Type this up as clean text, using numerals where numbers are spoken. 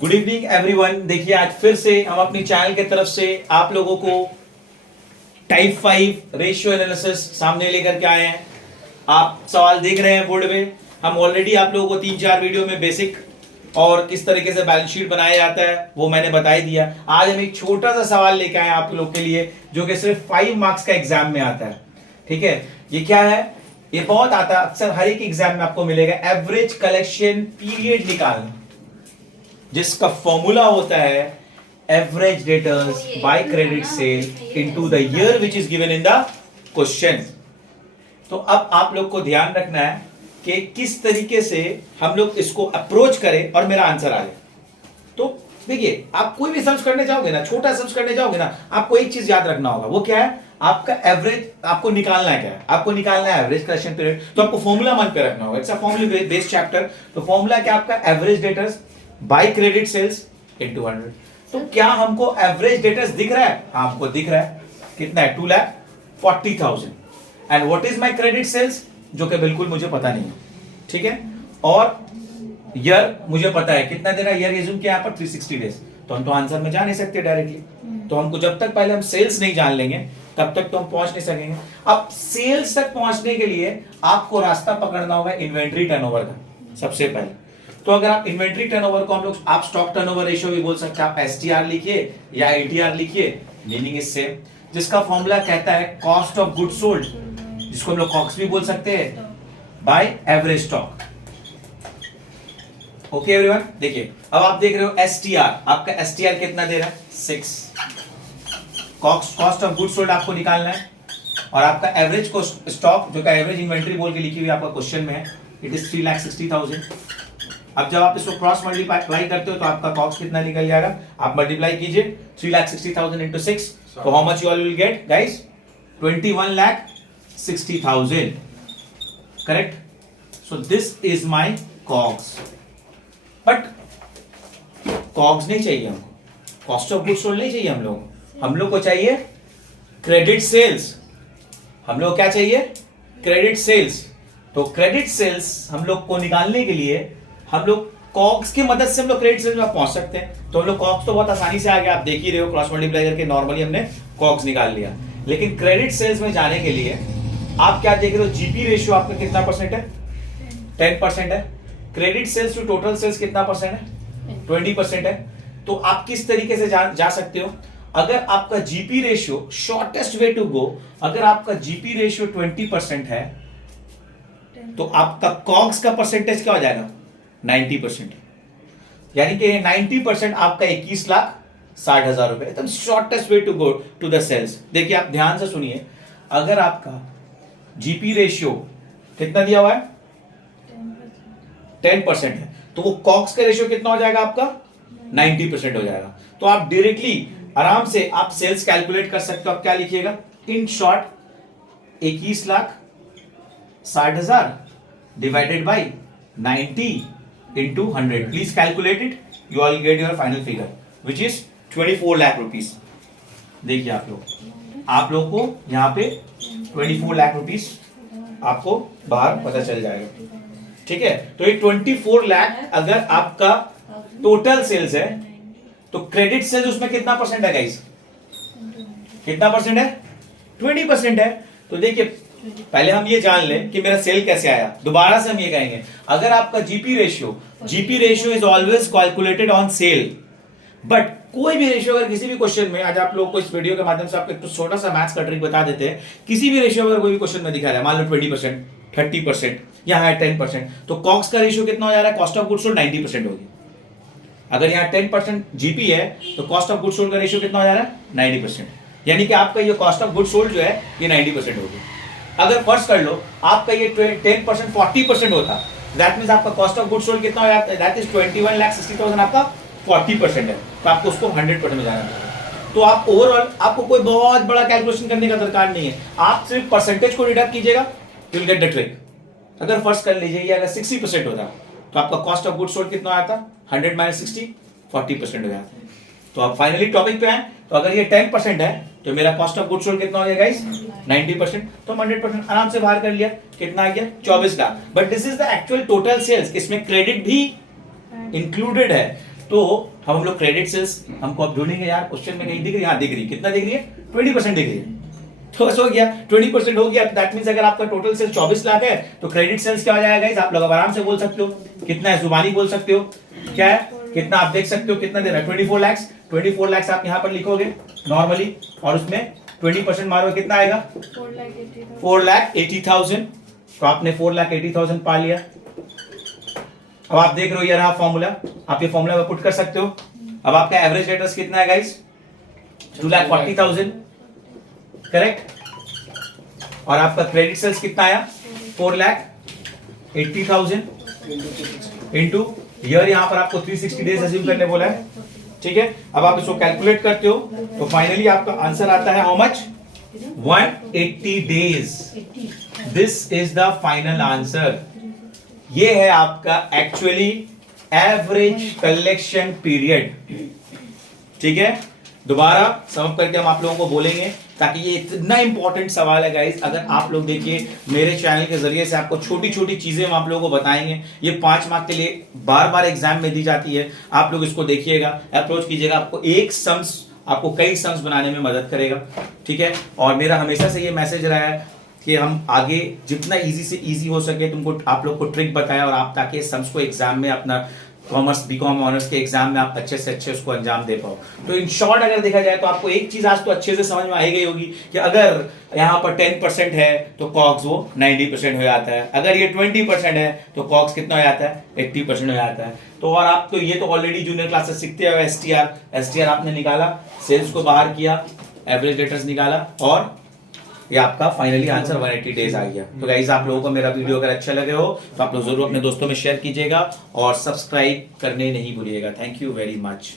Good evening everyone. देखिए आज फिर से हम अपनी चैनल की तरफ से आप लोगों को टाइप 5 रेशियो एनालिसिस सामने लेकर के आए हैं। आप सवाल देख रहे हैं बोर्ड पे। हम ऑलरेडी आप लोगों को 3-4 वीडियो में बेसिक और किस तरीके से बैलेंस शीट बनाया जाता है वो मैंने बता ही दिया। आज हम एक छोटा सा सवाल लेके आए आप लोग के लिए जो कि सिर्फ 5 मार्क्स का एग्जाम में आता है। ठीक है, ये क्या है? ये बहुत आता है, अक्सर हर एक एग्जाम में आपको मिलेगा। एवरेज कलेक्शन पीरियड निकालना, जिसका फॉर्मूला होता है average debtors by credit sale into the year which is given in the question. तो अब आप लोग को ध्यान रखना है कि किस तरीके से हम लोग इसको अप्रोच करें और मेरा आंसर आ जाए। तो देखिए, आप कोई भी सम्स करने जाओगे ना, छोटा सम्स करने जाओगे ना, आपको एक चीज याद रखना होगा। वो क्या है? आपका एवरेज आपको निकालना है। क्या है आपको निकालना है? Average collection period. तो आपको फॉर्मूला मन पे रखना होगा। It's a formula based chapter. तो फॉर्मूला क्या आपका? Average debtors by credit sales into 100। तो क्या हमको एवरेज डेटर्स दिख रहा है? हाँ, हमको दिख रहा है। कितना है? 2,40,000। And what is my credit sales, जो कि बिल्कुल मुझे पता नहीं है। ठीक है, और ईयर मुझे पता है कितना दे रहा है। ईयर एज्यूम किया यहाँ पर 360 डेज। तो हम तो आंसर में जा नहीं सकते डायरेक्टली। तो हमको जब तक पहले हम सेल्स नहीं जान लेंगे तब तक तो हम पहुंच नहीं सकेंगे। अब सेल्स तक पहुंचने के लिए आपको रास्ता पकड़ना होगा इन्वेंट्री टर्नओवर का सबसे पहले। तो अगर आप इन्वेंट्री टर्नओवर को हम लोग, आप स्टॉक टर्नओवर रेशियो भी बोल सकते हैं, आप एसटीआर लिखिए या एटीआर लिखिए, मीनिंग इज सेम। जिसका फॉर्मूला कहता है कॉस्ट ऑफ गुड सोल्ड, जिसको हम लोग कॉक्स भी बोल सकते हैं, by average stock. Okay everyone, देखिए अब आप देख रहे हो एसटीआर। आपका एसटीआर कितना दे रहा है? 6। कॉस्ट ऑफ गुड सोल्ड आपको निकालना है, और आपका एवरेज स्टॉक जो का एवरेज इन्वेंट्री बोल के लिखी हुई आपका क्वेश्चन में है, इट इज 3,60,000। अब जब आप इसको क्रॉस मल्टीप्लाई करते हो तो आपका कॉस्ट कितना निकल जाएगा? आप मल्टीप्लाई कीजिए 3,60,000 इंटू 6। तो how much you all will get guys? 21,60,000। Correct? So this is my COGS. But COGS नहीं चाहिए हमको, कॉस्ट ऑफ गुड्स सोल्ड नहीं चाहिए हम लोग को चाहिए क्रेडिट सेल्स। हम लोग क्या चाहिए? Credit sales. तो क्रेडिट सेल्स हम लोग को निकालने के लिए हम लोग कॉग्स की मदद से हम लोग क्रेडिट सेल्स में पहुंच सकते हैं। तो हम लोग कॉग्स तो बहुत आसानी से आ गया, आप देख ही रहे हो, क्रॉस मल्टीप्लाई करके नॉर्मली हमने कॉग्स निकाल लिया। लेकिन क्रेडिट सेल्स में जाने के लिए आप क्या देख रहे हो? जीपी रेशियो आपका कितना परसेंट है? 10% है। Credit sales to total sales कितना परसेंट है? 20% है। तो आप किस तरीके से जा सकते हो? अगर आपका GP ratio, shortest way to go, अगर आपका जीपी रेशियो 20% है तो आपका कॉग्स का परसेंटेज क्या हो जाएगा? 90%। यानी कि 90% आपका 21,60,000 रुपए, एकदम shortest way to go to the sales. देखिए आप ध्यान से सुनिए, अगर आपका जीपी रेशियो कितना दिया हुआ है? 10% है, तो वो कॉग्स का रेशियो कितना हो जाएगा आपका? 90% हो जाएगा। तो आप डायरेक्टली आराम से आप सेल्स कैलकुलेट कर सकते हो। आप क्या लिखिएगा? In short 21,60,000 divided by 90 into 100. Please calculate it. You all get your final figure, which is 24 lakh rupees. देखिए आप लोग को यहाँ पे 24 लाख रुपीस आपको बाहर पता चल जाएगा। ठीक है, तो ये 24 लाख अगर आपका टोटल सेल्स है तो क्रेडिट सेल्स उसमें कितना परसेंट है गाइस? कितना परसेंट है? 20% है। तो देखिए पहले हम ये जान लें कि मेरा सेल कैसे आया, दोबारा से हम ये कहेंगे। अगर आपका GP ratio is always calculated on sale, but कोई भी रेशियो अगर किसी भी क्वेश्चन में, आज आप लोग को इस वीडियो के माध्यम से आपको एक छोटा सा मैथ्स का ट्रिक बता देते हैं। किसी भी रेशियो अगर कोई भी क्वेश्चन में दिखा रहा है, मान लो 20%, 30% या है 10%, तो कॉक्स का रेशियो कितना हो जा रहा है? कॉस्ट ऑफ गुड्स सोल्ड 90% होगी। अगर यहाँ 10% जीपी है तो कॉस्ट ऑफ गुड्स सोल्ड का रेशियो कितना हो जा रहा है? 90%। यानी कि आपका ये कॉस्ट ऑफ गुड्स सोल्ड जो है ये 90% होगी। अगर फर्स्ट कर लो आपका ये 10% 40% होता, दैट मींस आपका कॉस्ट ऑफ गुड्स सोल्ड कितना हो जाता है? दैट इज 21,60,000 आपका 40% है, तो आपको उसको 100% में जाना पड़ेगा। तो आप ओवरऑल आपको कोई बहुत बड़ा कैलकुलेशन करने का दरकार नहीं है, आप सिर्फ परसेंटेज को डिडक्ट कीजिएगा, you will get the trick. अगर फर्स्ट कर लीजिए ये अगर 60% होता तो आपका कॉस्ट ऑफ गुड्स सोल्ड कितना आता? 100 - 60 40% हो जाता। तो आप फाइनली टॉपिक पे आए, तो अगर ये 10% है तो मेरा कॉस्ट ऑफ गुड्स सोल्ड कितना हो जाएगा गाइस? 90%। तो 100% आराम से बाहर कर लिया, कितना आ गया? 24 lakh. But this is the actual total sales, इसमें क्रेडिट भी इंक्लूडेड है। तो हम लोग क्रेडिट सेल्स हमको अब ढूंढेंगे यार, क्वेश्चन में कहीं दिख रही है? हाँ दिख रही है। कितना दिख रही है? 20% दिख रही है। तो बस हो गया, 20% हो गया। दैट मींस अगर आपका टोटल सेल्स 24 लाख है तो क्रेडिट सेल्स क्या हो जाएगा गाइस? आप लोग आराम से बोल सकते हो कितना है, जुबानी बोल सकते हो क्या है, कितना आप देख सकते हो कितना दे रहा है, 24 लाख। 24 लाख आप यहां पर लिखोगे नॉर्मली और उसमें 20% मारो कितना आएगा? 4,80,000। तो आपने 4,80,000 पा लिया। अब आप देख रहे हो ये रहा फॉर्मूला, आप ये फॉर्मूला में पुट कर सकते हो। अब आपका एवरेज डेटर्स कितना है गाइस? 2,40,000 करेक्ट। और आपका क्रेडिट सेल्स कितना आया? 4,80,000 इनटू ईयर, यहां पर आपको 360 डेज अज्यूम करने बोला है, ठीक है। अब आप इसको कैलकुलेट करते हो तो फाइनली आपका आंसर आता है how much? 180 days. This is the final answer. ये है आपका एक्चुअली एवरेज कलेक्शन पीरियड, ठीक है। दोबारा समअप करके हम आप लोगों को बोलेंगे ताकि ये इतना इंपॉर्टेंट सवाल है गाइस। अगर आप लोग देखिए मेरे चैनल के जरिए से आपको छोटी छोटी चीजें हम आप लोगों को बताएंगे। ये 5 मार्क के लिए बार बार एग्जाम में दी जाती है। आप लोग इसको देखिएगा, अप्रोच कीजिएगा, आपको एक सम्स आपको कई सम्स बनाने में मदद करेगा, ठीक है। और मेरा हमेशा से ये मैसेज रहा है कि हम आगे जितना इजी से इजी हो सके तुमको आप लोग को ट्रिक बताया और आप ताकि सम्स को एग्जाम में अपना कॉमर्स बीकॉम ऑनर्स के एग्जाम में आप अच्छे से अच्छे उसको अंजाम दे पाओ। तो इन शॉर्ट अगर देखा जाए तो आपको एक चीज आज तो अच्छे से समझ में आई गई होगी कि अगर यहाँ पर 10% है तो कॉक्स वो 90% हो जाता है, अगर ये 20% है तो कॉक्स कितना हो जाता है? 80% हो जाता है। तो और आप तो ये तो ऑलरेडी जूनियर क्लासेस सीखते हो। एसटीआर आपने निकाला, सेल्स को बाहर किया, एवरेज डेटर्स निकाला और ये आपका फाइनली आंसर 180 डेज आ गया। तो गाइस आप लोगों को मेरा वीडियो अगर अच्छा लगे हो तो आप लोग जरूर अपने दोस्तों में शेयर कीजिएगा और सब्सक्राइब करने नहीं भूलिएगा। Thank you very much.